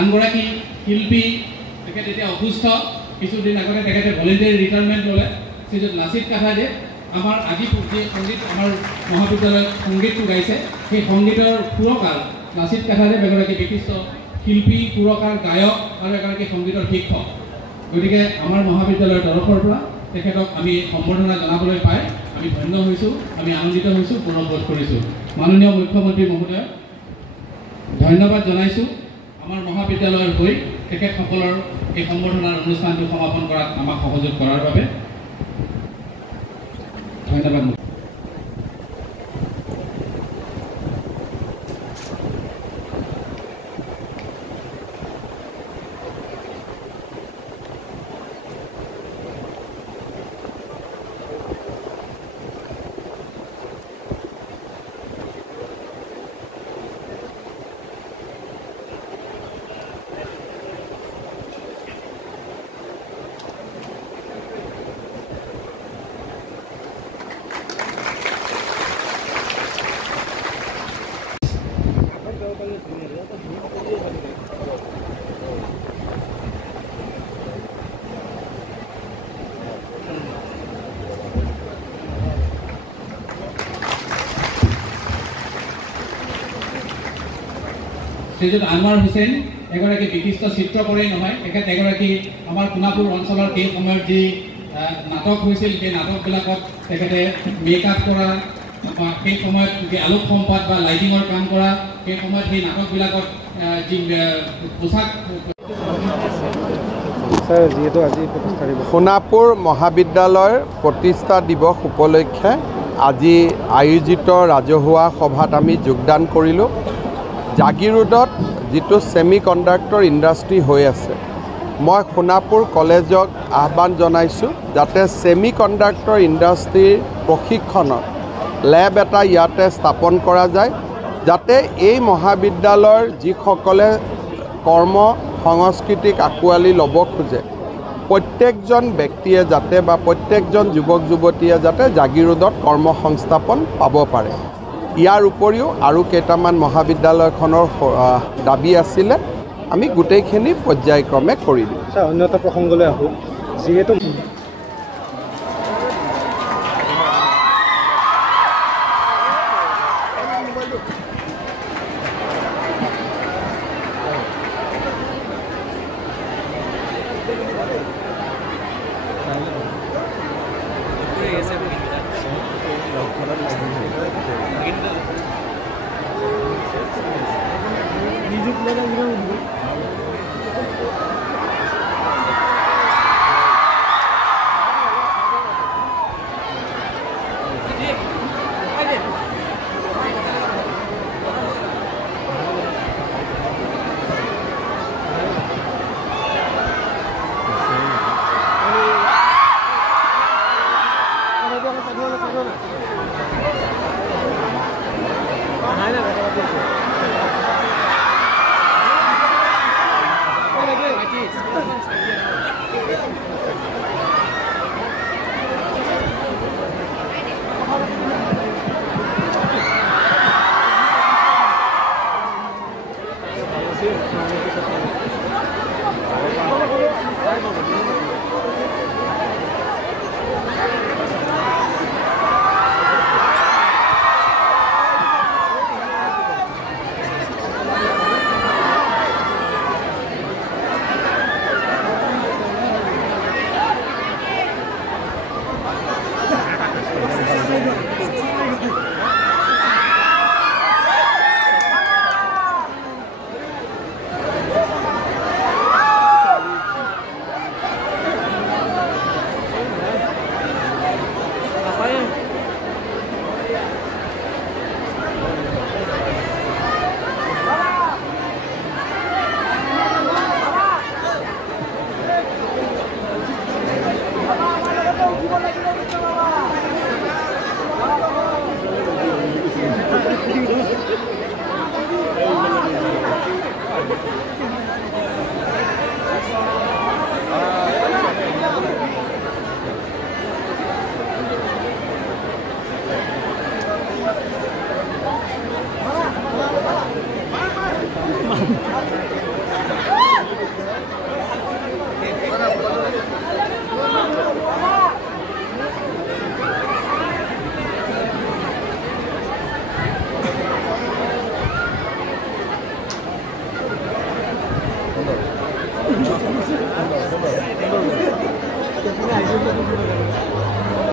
আনগৰাকী শিল্পী তেখেত এতিয়া অসুস্থ কিছুদিন আগতে তেখেতে ভলেণ্টিয়াৰী ৰিটায়াৰমেণ্ট ল'লে শ্ৰীযুত লাচিত কাঠাইদেৱ আমাৰ আজি যি সংগীত আমাৰ মহাবিদ্যালয়ত সংগীতটো গাইছে সেই সংগীতৰ সুৰকাৰ লাচিত কাঠাইদেৱ এগৰাকী বিশিষ্ট শিল্পী সুৰকাৰ গায়ক আৰু এগৰাকী সংগীতৰ শিক্ষক গতিকে আমাৰ মহাবিদ্যালয়ৰ তৰফৰ পৰা তেখেতক আমি সম্বৰ্ধনা জনাবলৈ পাই আমি ধন্য হৈছোঁ আমি আনন্দিত হৈছোঁ গৌৰৱবোধ কৰিছোঁ মাননীয় মুখ্যমন্ত্ৰী মহোদয় ধন্যবাদ জনাইছোঁ আমাৰ মহাবিদ্যালয়ৰ হৈ তেখেতসকলৰ এই সম্বৰ্ধনাৰ অনুষ্ঠানটো সমাপন কৰাত আমাক সহযোগ কৰাৰ বাবে ধন্যবাদ। শ্ৰীযুত আনোৱাৰ হুছেইন এগৰাকী বিশিষ্ট চিত্ৰকৰেই নহয় তেখেত এগৰাকী আমাৰ সোণাপুৰ অঞ্চলৰ সেই সময়ত যি নাটক হৈছিল সেই নাটকবিলাকত তেখেতে মেকআপ কৰা সেই সময়ত যি আলোক সম্পাদ বা লাইটিঙৰ কাম কৰা সেই সময়ত সেই নাটকবিলাকত যি পোচাক সোণাপুৰ মহাবিদ্যালয়ৰ প্ৰতিষ্ঠা দিৱস উপলক্ষে আজি আয়োজিত ৰাজহুৱা সভাত আমি যোগদান কৰিলোঁ। জাগিৰোডত যিটো ছেমি কণ্ডাক্টৰ ইণ্ডাষ্ট্ৰী হৈ আছে মই সোণাপুৰ কলেজক আহ্বান জনাইছোঁ যাতে ছেমি কণ্ডাক্টৰ ইণ্ডাষ্ট্ৰীৰ প্ৰশিক্ষণত লেব এটা ইয়াতে স্থাপন কৰা যায় যাতে এই মহাবিদ্যালয়ৰ যিসকলে কৰ্ম সংস্কৃতিক আঁকোৱালি ল'ব খোজে প্ৰত্যেকজন ব্যক্তিয়ে যাতে বা প্ৰত্যেকজন যুৱক যুৱতীয়ে যাতে জাগিৰোডত কৰ্মসংস্থাপন পাব পাৰে। ইয়াৰ উপৰিও আৰু কেইটামান মহাবিদ্যালয়খনৰ দাবী আছিলে আমি গোটেইখিনি পৰ্যায়ক্ৰমে কৰি দিওঁ। অন্য এটা প্ৰসংগলৈ আহোঁ যিহেতু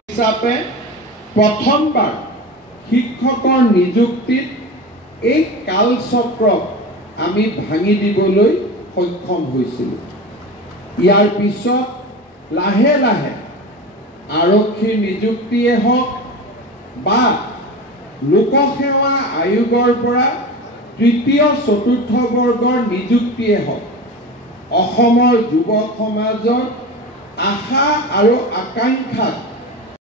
হিচাপে প্ৰথমবাৰ শিক্ষকৰ নিযুক্তিত এই কালচক্ৰক আমি ভাঙি দিবলৈ সক্ষম হৈছিলোঁ। ইয়াৰ পিছত লাহে লাহে আৰক্ষীৰ নিযুক্তিয়ে হওক বা লোকসেৱা আয়োগৰ পৰা তৃতীয় চতুৰ্থ বৰ্গৰ নিযুক্তিয়ে হওক অসমৰ যুৱ সমাজৰ আশা আৰু আকাংক্ষাক